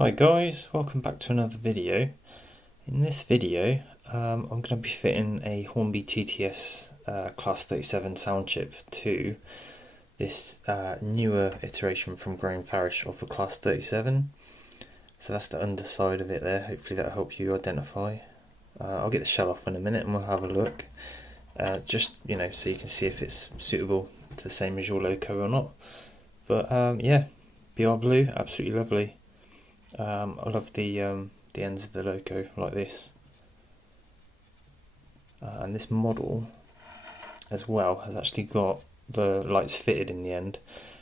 Hi guys, welcome back to another video. In this video I'm going to be fitting a Hornby TTS Class 37 sound chip to this newer iteration from Graham Farish of the Class 37. So that's the underside of it there, hopefully that'll help you identify. I'll get the shell off in a minute and we'll have a look. Just, so you can see if it's suitable to the same as your loco or not. But yeah, BR blue, absolutely lovely. I love the ends of the loco like this, and this model as well has actually got the lights fitted in the end,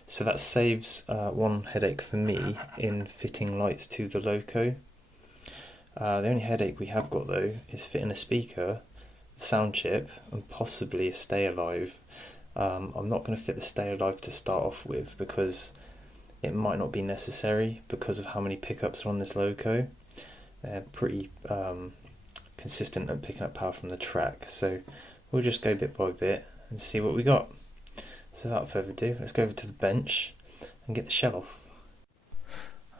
so that saves one headache for me in fitting lights to the loco. The only headache we have got though is fitting a speaker, the sound chip, and possibly a stay alive. I'm not going to fit the stay alive to start off with because it might not be necessary because of how many pickups are on this loco. They're pretty consistent at picking up power from the track, so we'll just go bit by bit and see what we got. So without further ado, let's go over to the bench and get the shell off.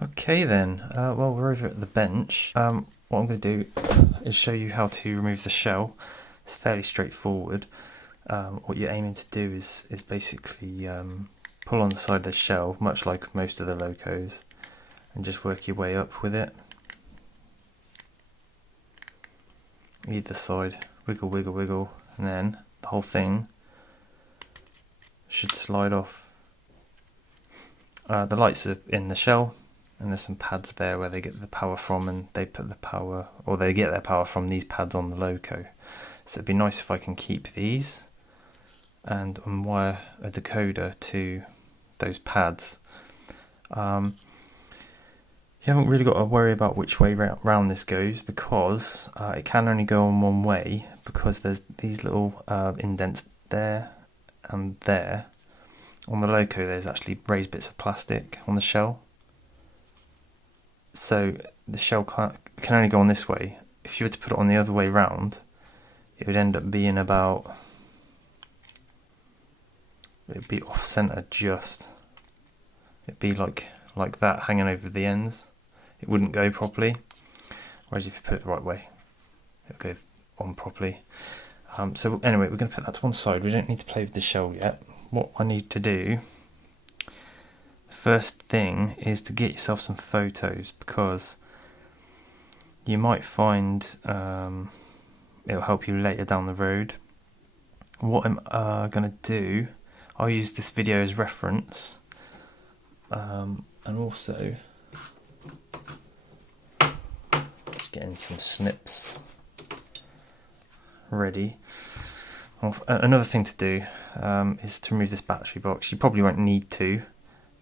Okay then, well we're over at the bench. What I'm going to do is show you how to remove the shell. It's fairly straightforward. What you're aiming to do is basically pull on the side of the shell, much like most of the locos, and just work your way up with it. Either side, wiggle, wiggle, wiggle, and then the whole thing should slide off. The lights are in the shell, and there's some pads there where they get the power from, and they put the power, or they get their power from these pads on the loco. So it'd be nice if I can keep these and wire a decoder to those pads. You haven't really got to worry about which way round this goes because it can only go on one way, because there's these little indents there and there. On the loco there's actually raised bits of plastic on the shell, so the shell can only go on this way. If you were to put it on the other way round, it would end up being about, it'd be off center just. It'd be like that, hanging over the ends. It wouldn't go properly. Whereas if you put it the right way, it'll go on properly. So anyway, we're going to put that to one side. We don't need to play with the shell yet. What I need to do, the first thing, is to get yourself some photos, because you might find it'll help you later down the road. What I'm going to do, I'll use this video as reference, and also just getting some snips ready. Another thing to do is to remove this battery box. You probably won't need to,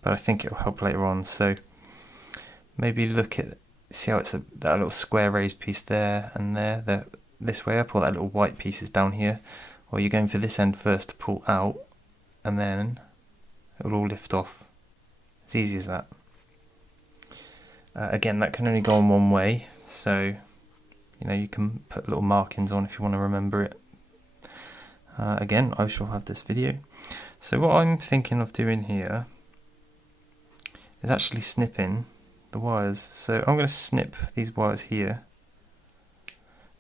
but I think it will help later on. So maybe look at, see how it's that little square raised piece there and there, this way up, or that little white piece is down here. Or you're going for this end first to pull out, and then it will all lift off. As easy as that. Again, that can only go on one way, so you can put little markings on if you want to remember it. Again, I shall have this video. So what I'm thinking of doing here is actually snipping the wires. So I'm going to snip these wires here,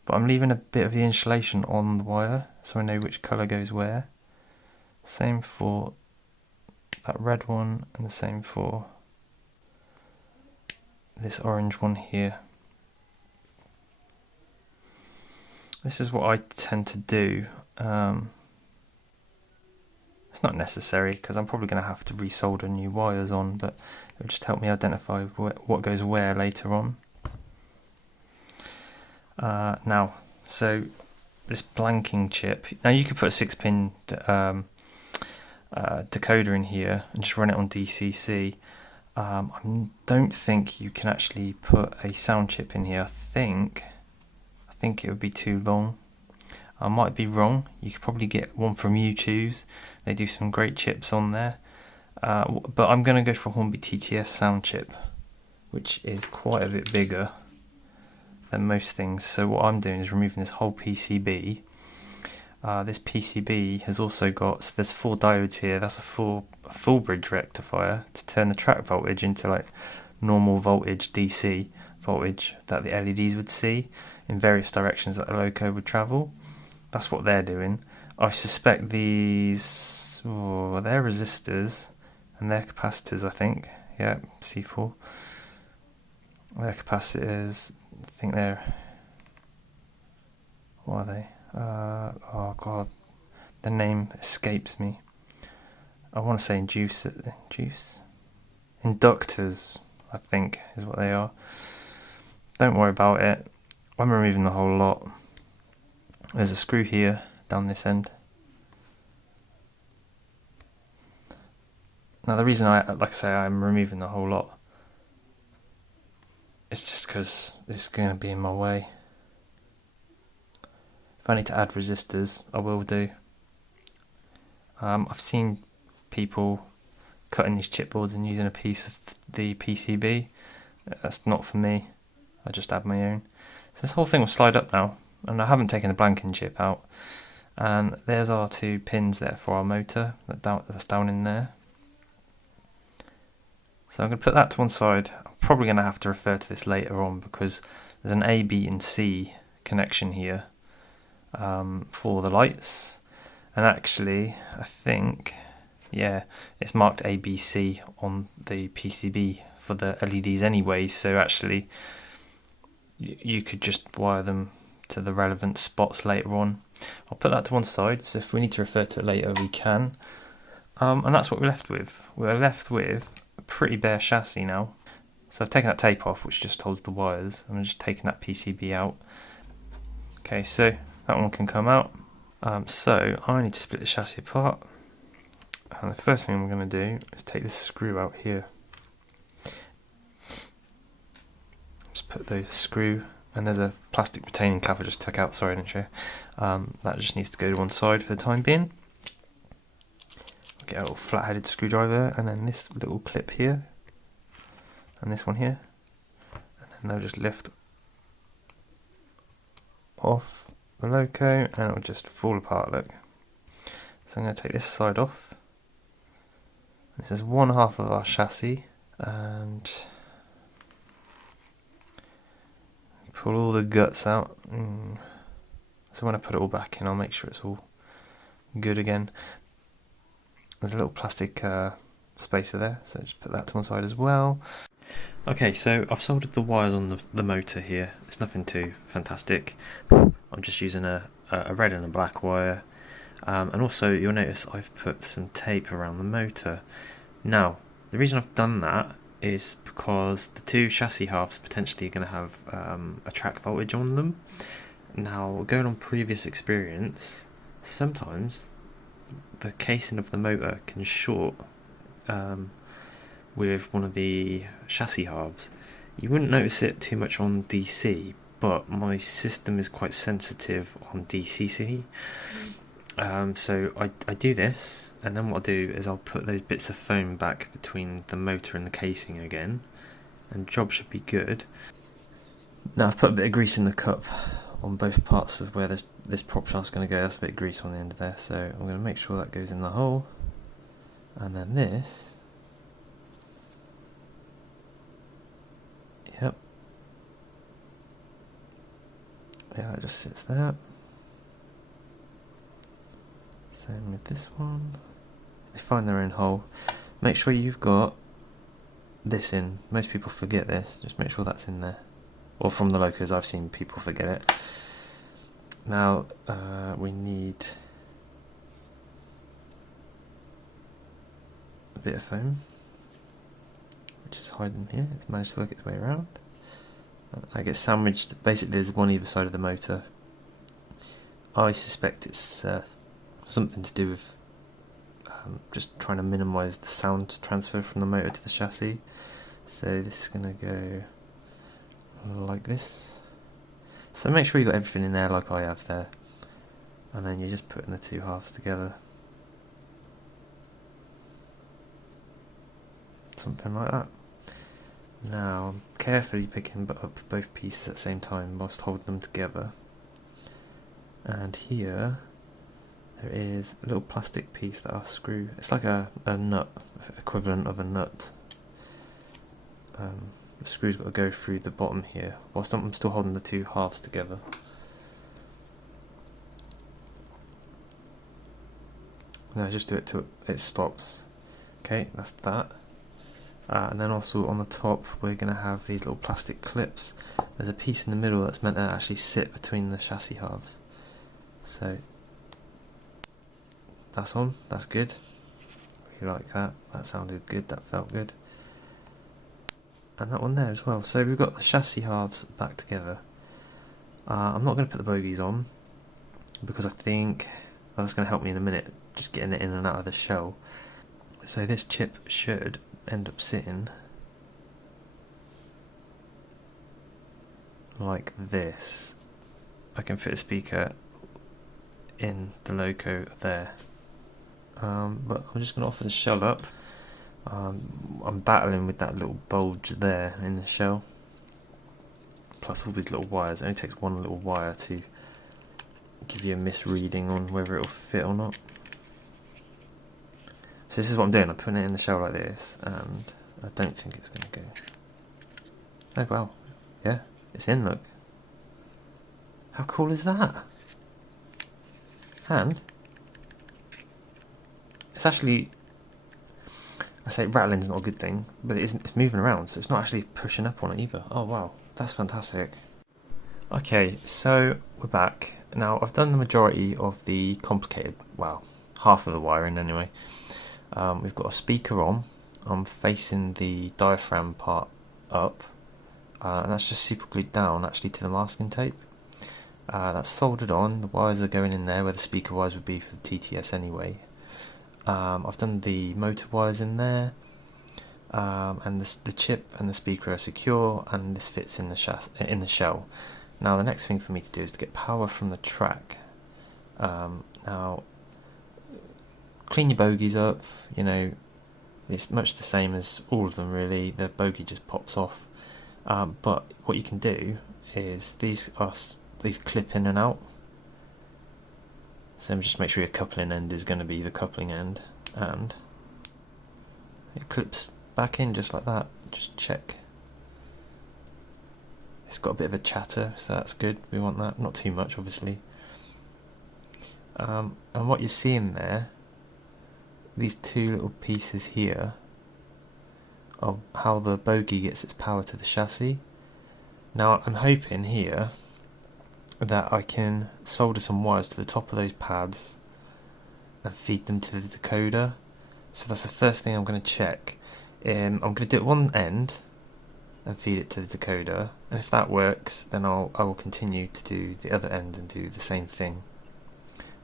but I'm leaving a bit of the insulation on the wire so I know which colour goes where. Same for that red one, and the same for this orange one here. This is what I tend to do. It's not necessary because I'm probably going to have to resolder new wires on, but it'll just help me identify what goes where later on. Now, so this blanking chip, now you could put a 6-pin decoder in here and just run it on DCC. I don't think you can actually put a sound chip in here. I think it would be too long. I might be wrong. You could probably get one from YouTube's. They do some great chips on there. But I'm going to go for a Hornby TTS sound chip, which is quite a bit bigger than most things. So what I'm doing is removing this whole PCB. This PCB has also got, so there's 4 diodes here. That's a full bridge rectifier to turn the track voltage into like normal voltage DC voltage that the LEDs would see in various directions that the loco would travel. That's what they're doing. I suspect these, they're resistors and they're capacitors, I think. Yeah, C4. They're capacitors. I think they're, what are they? Oh god, the name escapes me. I want to say inductors, I think is what they are. Don't worry about it. I'm removing the whole lot. There's a screw here down this end. Now the reason I'm removing the whole lot is just because it's going to be in my way. If I need to add resistors, I will do. I've seen people cutting these chipboards and using a piece of the PCB. That's not for me. I just add my own. So this whole thing will slide up now, and I haven't taken the blanking chip out. And there's our 2 pins there for our motor that's down in there. So I'm going to put that to one side. I'm probably going to have to refer to this later on because there's an A, B and C connection here for the lights. And actually, I think, yeah, it's marked ABC on the PCB for the LEDs anyway, so actually you could just wire them to the relevant spots later on. I'll put that to one side, so if we need to refer to it later we can. And that's what we're left with. We're left with a pretty bare chassis now. So I've taken that tape off, which just holds the wires. I'm just taking that PCB out. Okay, so that one can come out. So I need to split the chassis apart. And the first thing I'm going to do is take this screw out here. Just put the screw, and there's a plastic retaining cap I just took out, sorry I didn't show. That just needs to go to one side for the time being. I'll get a little flat-headed screwdriver, and then this little clip here, and this one here, and then they'll just lift off the loco and it'll just fall apart, look. So I'm going to take this side off. This is one half of our chassis, and pull all the guts out. So when I put it all back in, I'll make sure it's all good again. There's a little plastic spacer there, so just put that to one side as well. Okay, so I've soldered the wires on the motor here. It's nothing too fantastic. I'm just using a red and a black wire. And also you'll notice I've put some tape around the motor. Now, the reason I've done that is because the 2 chassis halves potentially are going to have a track voltage on them. Now, going on previous experience, sometimes the casing of the motor can short with one of the chassis halves. You wouldn't notice it too much on DC, but my system is quite sensitive on DCC. So I do this, and then what I'll do is I'll put those bits of foam back between the motor and the casing again, and the job should be good. Now I've put a bit of grease in the cup on both parts of where this prop shaft's going to go. That's a bit of grease on the end of there, so I'm going to make sure that goes in the hole. And then this, yep, yeah, that just sits there. Same with this one. They find their own hole. Make sure you've got this in. Most people forget this. Just make sure that's in there. Or from the locos, I've seen people forget it. Now we need a bit of foam, which is hiding here. It's managed to work its way around. That gets sandwiched. Basically, there's one either side of the motor. I suspect it's something to do with just trying to minimise the sound transfer from the motor to the chassis. So this is going to go like this. So make sure you got everything in there like I have there, and then you're just putting the 2 halves together. Something like that. Now I'm carefully picking up both pieces at the same time whilst holding them together. And here there is a little plastic piece that I'll screw. It's like a nut, equivalent of a nut. the screw's got to go through the bottom here, whilst I'm still holding the two halves together. Now just do it till it stops. Okay, that's that. And then also on the top we're going to have these little plastic clips. There's a piece in the middle that's meant to actually sit between the chassis halves. So that's on, that's good. Really like that, that sounded good, that felt good. And that one there as well. So we've got the chassis halves back together. I'm not going to put the bogies on because I think that's going to help me in a minute, just getting it in and out of the shell. So this chip should end up sitting like this. I can fit a speaker in the loco there, but I'm just going to offer the shell up. I'm battling with that little bulge there in the shell, plus all these little wires. It only takes one little wire to give you a misreading on whether it'll fit or not. So this is what I'm doing, I'm putting it in the shell like this, and I don't think it's going to go. Oh wow, yeah, it's in, look. How cool is that? And it's actually, I say rattling's not a good thing, but it's moving around, so it's not actually pushing up on it either. Oh wow, that's fantastic. Okay, so we're back. Now I've done the majority of the complicated, well, half of the wiring anyway. We've got a speaker on. I'm facing the diaphragm part up, and that's just super glued down actually to the masking tape. That's soldered on, the wires are going in there where the speaker wires would be for the TTS anyway. I've done the motor wires in there, and the chip and the speaker are secure, and this fits in the shell. Now the next thing for me to do is to get power from the track. Now clean your bogies up, you know, it's much the same as all of them really, the bogie just pops off, but what you can do is these clip in and out, so just make sure your coupling end is going to be the coupling end, and it clips back in just like that. Just check. It's got a bit of a chatter, so that's good, we want that, not too much obviously. And what you're seeing there, these two little pieces here, of how the bogie gets its power to the chassis. Now I'm hoping here that I can solder some wires to the top of those pads and feed them to the decoder. So that's the first thing I'm going to check. I'm going to do it at one end and feed it to the decoder, and if that works then I will continue to do the other end and do the same thing,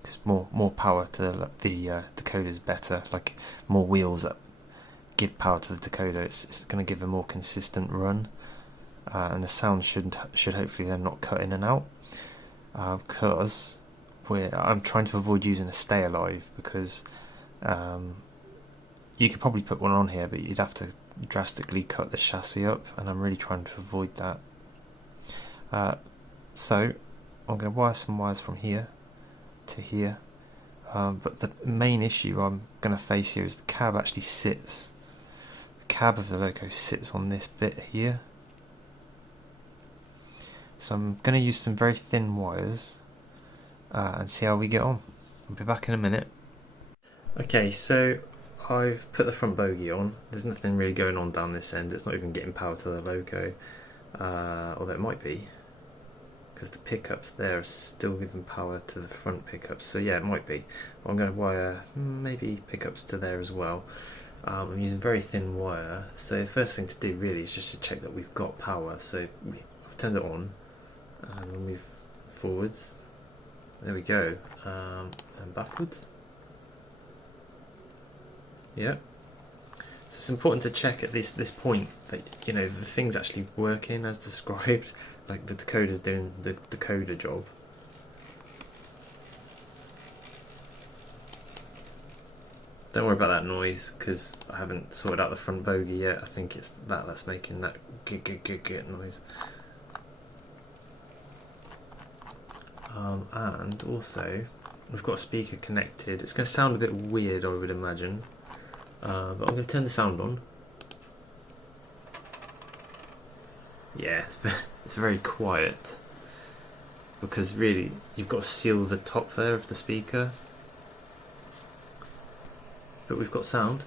because more power to the decoder is better, like more wheels that give power to the decoder, it's going to give a more consistent run, and the sound should hopefully then not cut in and out, because I'm trying to avoid using a stay alive, because you could probably put one on here but you'd have to drastically cut the chassis up, and I'm really trying to avoid that. So I'm going to wire some wires from here to here, but the main issue I'm going to face here is the cab actually sits. The cab of the loco sits on this bit here, so I'm going to use some very thin wires and see how we get on. I'll be back in a minute. Okay, so I've put the front bogie on. There's nothing really going on down this end, it's not even getting power to the loco, although it might be, because the pickups there are still giving power to the front pickups, so yeah, it might be. I'm going to wire maybe pickups to there as well. I'm using very thin wire, so the first thing to do really is just to check that we've got power. So I've turned it on, and we'll move forwards, there we go, and backwards, yeah. So it's important to check at this point that, you know, the thing's actually working as described, like the decoder's doing the decoder job. Don't worry about that noise, because I haven't sorted out the front bogie yet. I think it's that's making that get noise. And also, we've got a speaker connected. It's going to sound a bit weird, I would imagine, but I'm going to turn the sound on. Yeah, it's very quiet, because really you've got to seal the top there of the speaker. But we've got sound.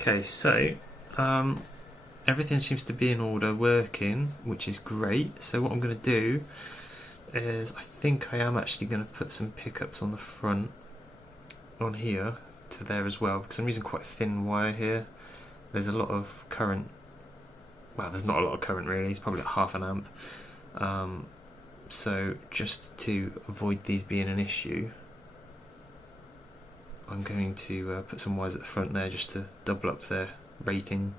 Okay, so everything seems to be in order, working, which is great. So what I'm going to do is, I think I am actually going to put some pickups on the front, on here to there as well, because I'm using quite a thin wire here. There's a lot of current, well, there's not a lot of current really, it's probably like half an amp. So just to avoid these being an issue, I'm going to put some wires at the front there just to double up their rating.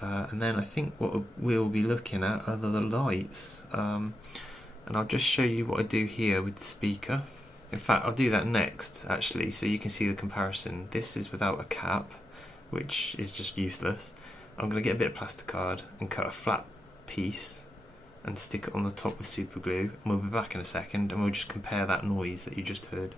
And then I think what we'll be looking at are the lights. And I'll just show you what I do here with the speaker. In fact, I'll do that next actually, so you can see the comparison. This is without a cap, which is just useless. I'm going to get a bit of plastic card and cut a flat piece and stick it on the top with super glue, and we'll be back in a second and we'll just compare that noise that you just heard.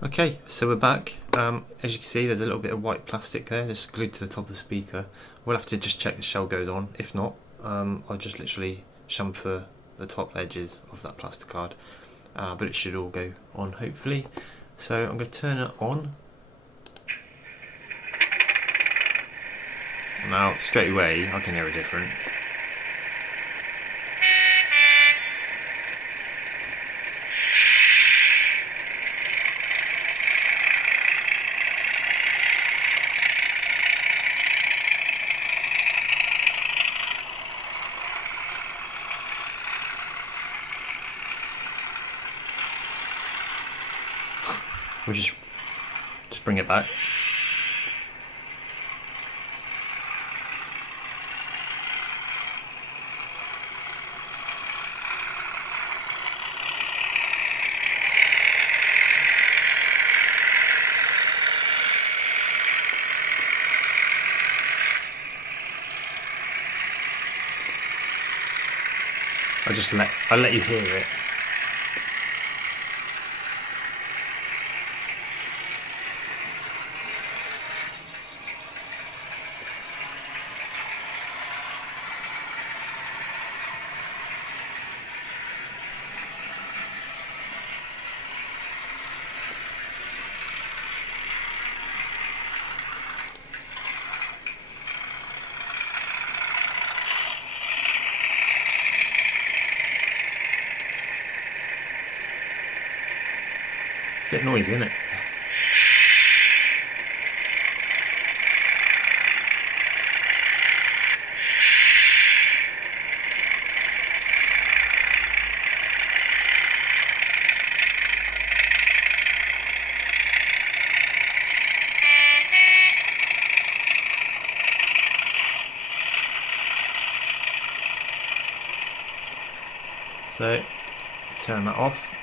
Okay, so we're back. As you can see, there's a little bit of white plastic there, just glued to the top of the speaker. We'll have to just check the shell goes on. If not, I'll just literally chamfer the top edges of that plastic card. But it should all go on, hopefully. So I'm going to turn it on. Now, straight away, I can hear a difference. We'll just bring it back. I'll let you hear it. It's a bit noisy, isn't it? So, turn that off.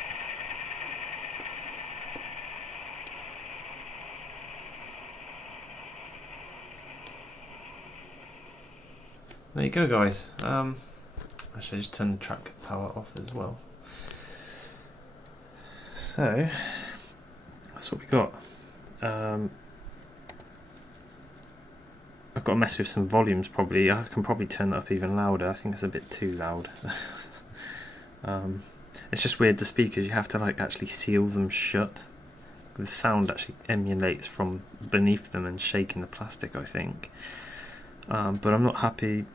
There you go, guys. Actually, just turn the track power off as well. So, that's what we got. I've got to mess with some volumes probably. I can probably turn that up even louder. I think it's a bit too loud. It's just weird, the speakers, you have to like actually seal them shut. The sound actually emulates from beneath them and shaking the plastic, I think. But I'm not happy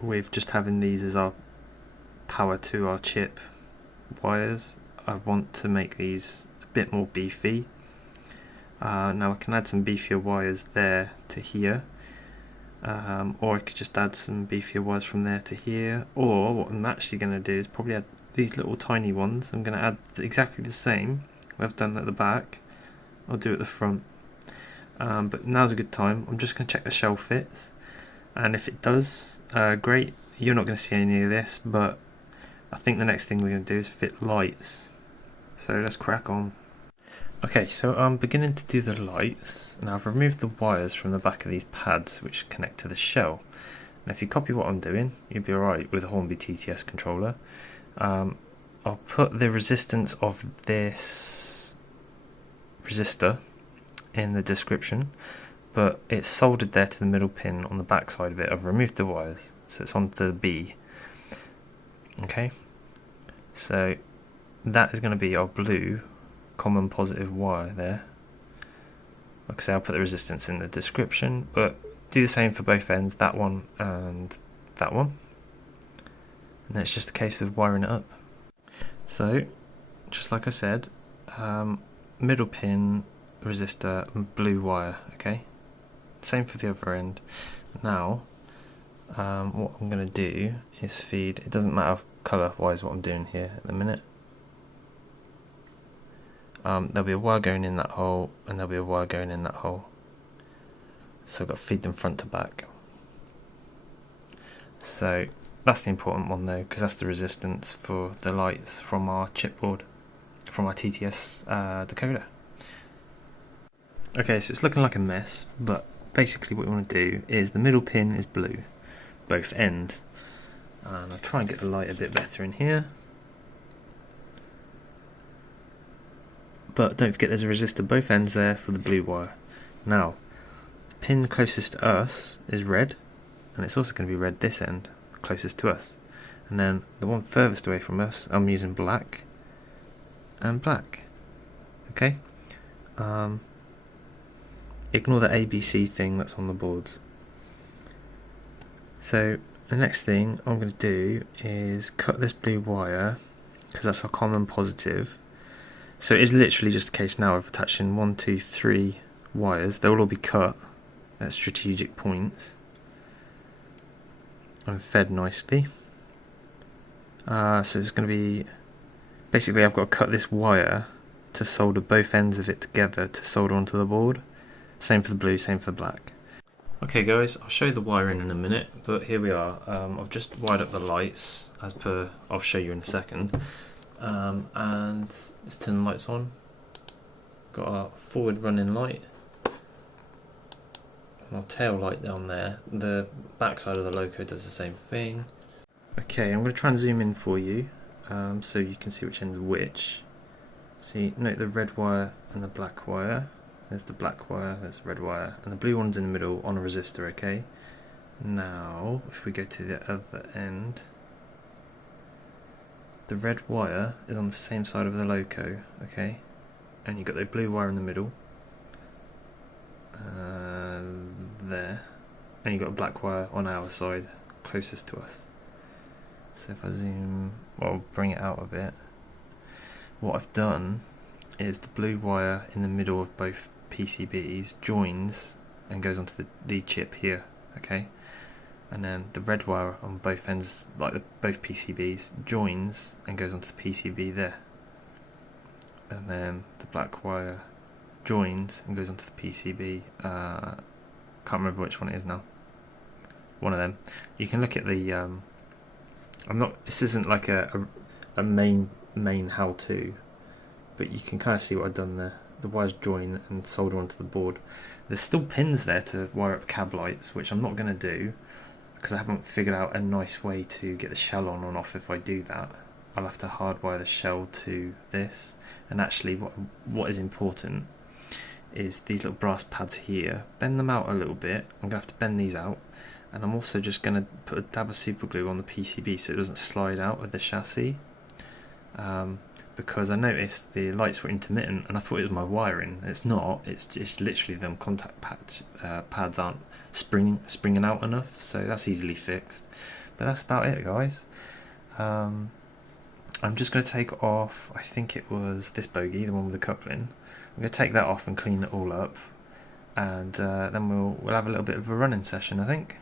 with just having these as our power to our chip wires. I want to make these a bit more beefy. Now I can add some beefier wires there to here, or I could just add some beefier wires from there to here, or what I'm actually going to do is probably add these little tiny ones. I'm going to add exactly the same I've done at the back, I'll do at the front. But now's a good time. I'm just going to check the shell fits, and if it does, great. You're not going to see any of this, but I think the next thing we're going to do is fit lights. So let's crack on. Okay, so I'm beginning to do the lights. Now I've removed the wires from the back of these pads which connect to the shell. And if you copy what I'm doing, you'll be alright with a Hornby TTS controller. I'll put the resistance of this resistor in the description, but it's soldered there to the middle pin on the back side of it. I've removed the wires, so it's onto the B. Okay, so that is going to be our blue common positive wire there. Like I say, I'll put the resistance in the description, but do the same for both ends, that one and that one. And then it's just a case of wiring it up. So, just like I said, middle pin, resistor, and blue wire, okay? Same for the other end. Now, what I'm going to do is feed, it doesn't matter colour-wise what I'm doing here at the minute. There'll be a wire going in that hole, and there'll be a wire going in that hole. So I've got to feed them front to back. So that's the important one though, because that's the resistance for the lights from our chipboard, from our TTS decoder. Okay, so it's looking like a mess, but basically what you want to do is the middle pin is blue, both ends. And I'll try and get the light a bit better in here. But don't forget there's a resistor both ends there for the blue wire. Now, the pin closest to us is red, and it's also going to be red this end, closest to us. And then the one furthest away from us, I'm using black and black. Okay? Ignore the ABC thing that's on the boards. So the next thing I'm going to do is cut this blue wire, because that's our common positive. So it is literally just a case now of attaching 1, 2, 3 wires. They'll all be cut at strategic points and fed nicely. So it's going to be, basically I've got to cut this wire to solder both ends of it together to solder onto the board. Same for the blue, same for the black. Okay guys, I'll show you the wiring in a minute, but here we are. I've just wired up the lights as per, I'll show you in a second. And let's turn the lights on. Got our forward running light and our tail light down there. The back side of the loco does the same thing. Okay, I'm going to try and zoom in for you so you can see which end's which. See, note the red wire and the black wire. There's the black wire, there's the red wire, and the blue one's in the middle on a resistor, okay? Now, if we go to the other end, the red wire is on the same side of the loco, okay? And you've got the blue wire in the middle, there, and you've got a black wire on our side, closest to us. So if I zoom, well, bring it out a bit, what I've done is the blue wire in the middle of both PCBs joins and goes onto the chip here, okay? And then the red wire on both ends, like both PCBs, joins and goes onto the PCB there. And then the black wire joins and goes onto the PCB. Can't remember which one it is now. One of them. You can look at the. This isn't like a main how-to, but you can kind of see what I've done there. The wires join and solder onto the board. There's still pins there to wire up cab lights, which I'm not going to do, because I haven't figured out a nice way to get the shell on and off. If I do that, I'll have to hardwire the shell to this. And actually what is important is these little brass pads here. Bend them out a little bit. I'm going to have to bend these out. And I'm also just going to put a dab of super glue on the PCB so it doesn't slide out of the chassis. Because I noticed the lights were intermittent and I thought it was my wiring. It's not, it's just literally them contact pads aren't springing out enough, so that's easily fixed. But that's about it, guys. I'm just going to take off, I think it was this bogie, the one with the coupling. I'm going to take that off and clean it all up, and then we'll have a little bit of a running session, I think.